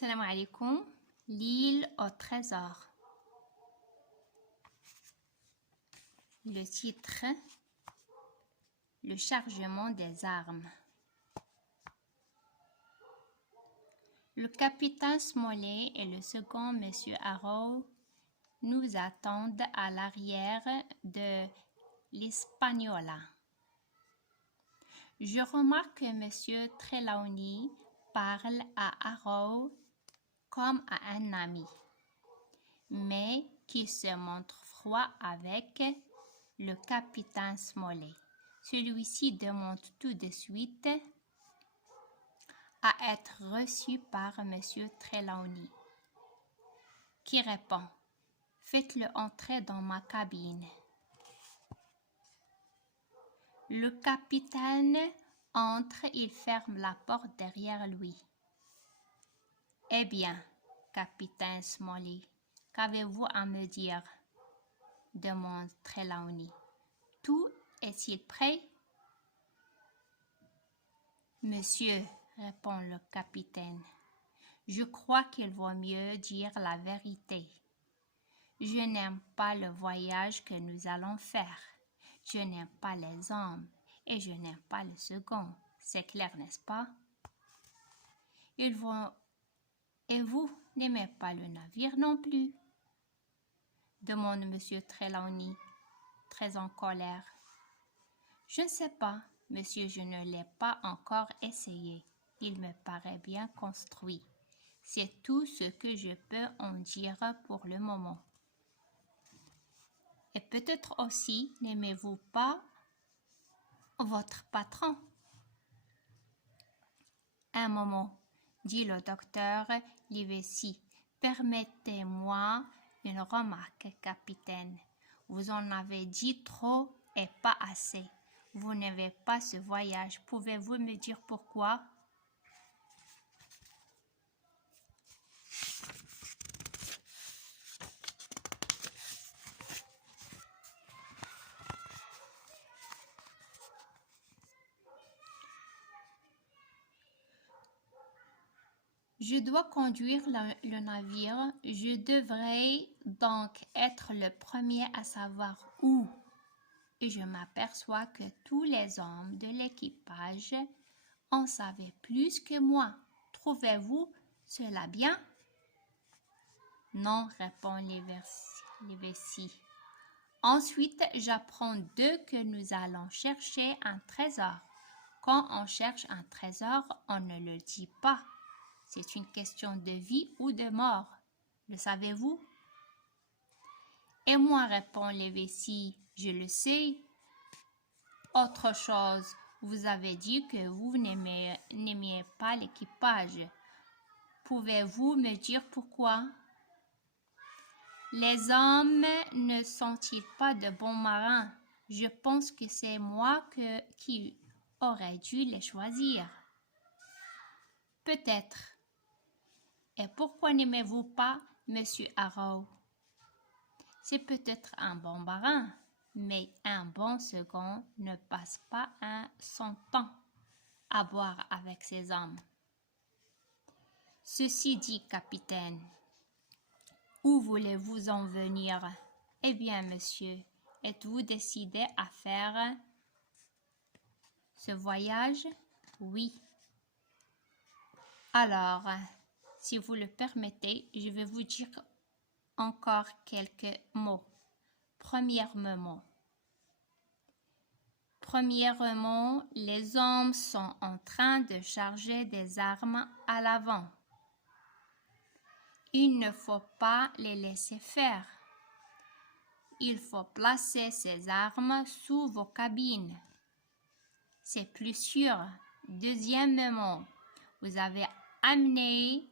Salam alaikum, l'île au trésor. Le titre, le chargement des armes. Le capitaine Smollett et le second Monsieur Arrow nous attendent à l'arrière de l'Hispaniola. Je remarque que Monsieur Trelawney parle à Arrow comme à un ami, mais qui se montre froid avec le capitaine Smollett. Celui-ci demande tout de suite à être reçu par Monsieur Trelawney, qui répond « Faites-le entrer dans ma cabine ». Le capitaine entre, il ferme la porte derrière lui. « Eh bien, capitaine Smollett, qu'avez-vous à me dire ?» demande Trelawney. « Tout est-il prêt ?» « Monsieur, » répond le capitaine, « je crois qu'il vaut mieux dire la vérité. Je n'aime pas le voyage que nous allons faire. Je n'aime pas les hommes et je n'aime pas le second. C'est clair, n'est-ce pas? Et vous n'aimez pas le navire non plus? Demande Monsieur Trelawney, très en colère. Je ne sais pas, monsieur, je ne l'ai pas encore essayé. Il me paraît bien construit. C'est tout ce que je peux en dire pour le moment. Et peut-être aussi n'aimez-vous pas votre patron? Un moment, dit le docteur Livesey. Permettez-moi une remarque, capitaine. Vous en avez dit trop et pas assez. Vous n'aimez pas ce voyage. Pouvez-vous me dire pourquoi? Je dois conduire le navire. Je devrais donc être le premier à savoir où. Et je m'aperçois que tous les hommes de l'équipage en savaient plus que moi. Trouvez-vous cela bien? Non, répond Livesey. Ensuite, j'apprends d'eux que nous allons chercher un trésor. Quand on cherche un trésor, on ne le dit pas. C'est une question de vie ou de mort. Le savez-vous? Et moi, répond Livesey, je le sais. Autre chose, vous avez dit que vous n'aimiez pas l'équipage. Pouvez-vous me dire pourquoi? Les hommes ne sont-ils pas de bons marins? Je pense que c'est moi qui aurais dû les choisir. Peut-être. Et pourquoi n'aimez-vous pas Monsieur Arrow? C'est peut-être un bon marin, mais un bon second ne passe pas son temps à boire avec ses hommes. Ceci dit, capitaine, où voulez-vous en venir? Eh bien, monsieur, êtes-vous décidé à faire ce voyage? Oui. Alors, si vous le permettez, je vais vous dire encore quelques mots. Premièrement, les hommes sont en train de charger des armes à l'avant. Il ne faut pas les laisser faire. Il faut placer ces armes sous vos cabines. C'est plus sûr. Deuxièmement, vous avez amené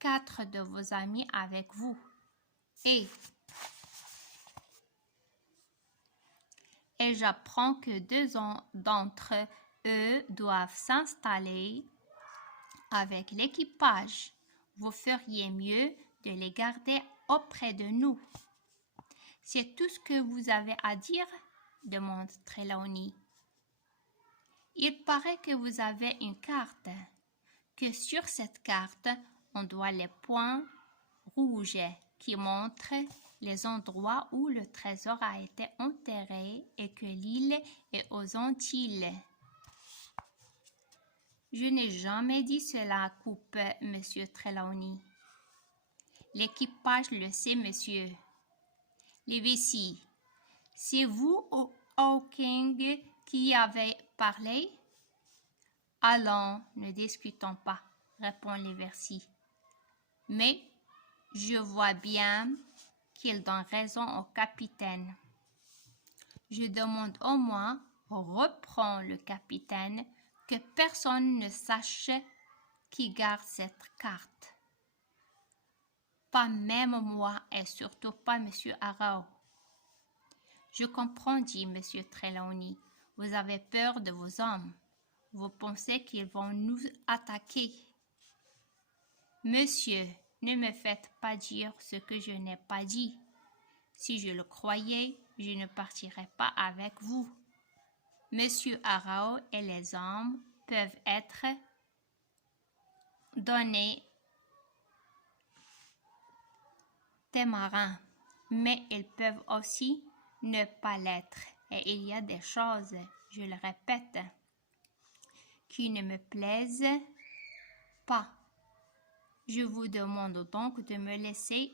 4 de vos amis avec vous. Et j'apprends que 2 d'entre eux doivent s'installer avec l'équipage. Vous feriez mieux de les garder auprès de nous. C'est tout ce que vous avez à dire? Demande Trelawney. Il paraît que vous avez une carte, que sur cette carte, On voit les points rouges qui montrent les endroits où le trésor a été enterré et que l'île est aux Antilles. Je n'ai jamais dit cela, coupe Monsieur Trelawney. L'équipage le sait, monsieur. Les vessies. C'est vous, Hawking, qui avez parlé? Allons, ne discutons pas, répond Levercy. Mais je vois bien qu'il donne raison au capitaine. Je demande au moins, reprend le capitaine, que personne ne sache qui garde cette carte. Pas même moi et surtout pas Monsieur Arrow. Je comprends, dit M. Trelawney. Vous avez peur de vos hommes. Vous pensez qu'ils vont nous attaquer. Monsieur, ne me faites pas dire ce que je n'ai pas dit. Si je le croyais, je ne partirais pas avec vous. Monsieur Arrow et les hommes peuvent être donnés des marins, mais ils peuvent aussi ne pas l'être. Et il y a des choses, je le répète, qui ne me plaisent pas. Je vous demande donc de me laisser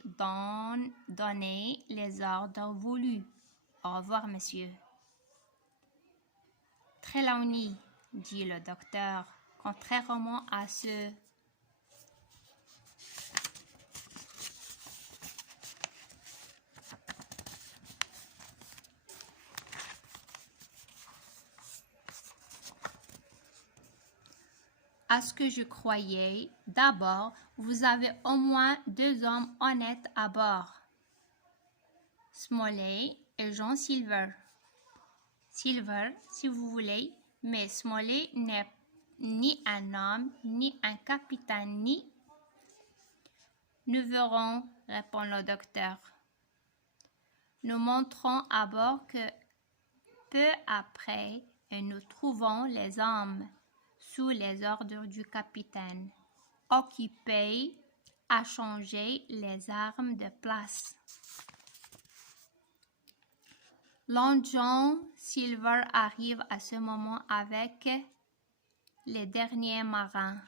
donner les ordres voulus. Au revoir, monsieur. Trelawney, dit le docteur, contrairement à ce que je croyais, d'abord, vous avez au moins 2 hommes honnêtes à bord. Smalley et John Silver. Silver, si vous voulez, mais Smalley n'est ni un homme, ni un capitaine, ni... Nous verrons, répond le docteur. Nous monterons à bord que peu après, et nous trouvons les hommes sous les ordres du capitaine, occupés à changer les armes de place. Long John Silver arrive à ce moment avec les derniers marins.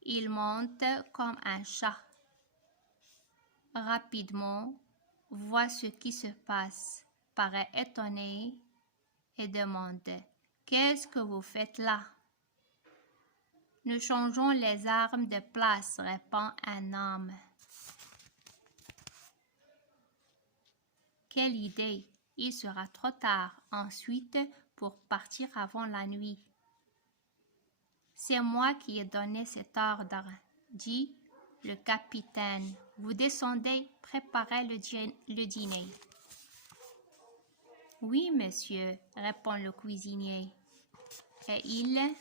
Il monte comme un chat. Rapidement, voit ce qui se passe, paraît étonné et demande « Qu'est-ce que vous faites là ?» « Nous changeons les armes de place, » répond un homme. Quelle idée! Il sera trop tard ensuite pour partir avant la nuit. C'est moi qui ai donné cet ordre, dit le capitaine. Vous descendez, préparez le dîner. Oui, monsieur, répond le cuisinier. Et il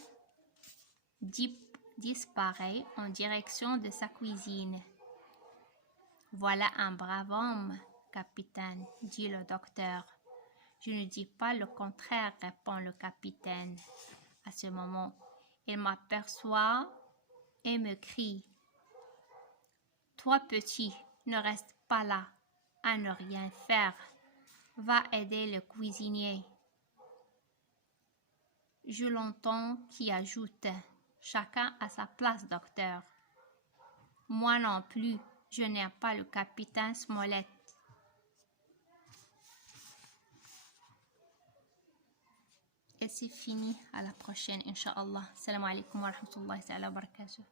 disparaît en direction de sa cuisine. Voilà un brave homme, capitaine, dit le docteur. Je ne dis pas le contraire, répond le capitaine. À ce moment, il m'aperçoit et me crie. Toi, petit, ne reste pas là à ne rien faire. Va aider le cuisinier. Je l'entends qui ajoute. Chacun à sa place, docteur. Moi non plus, je n'aime pas le capitaine Smollett. Et c'est fini. À la prochaine, Inch'Allah. Salam alaikum wa rahmatullahi wa barakatuh.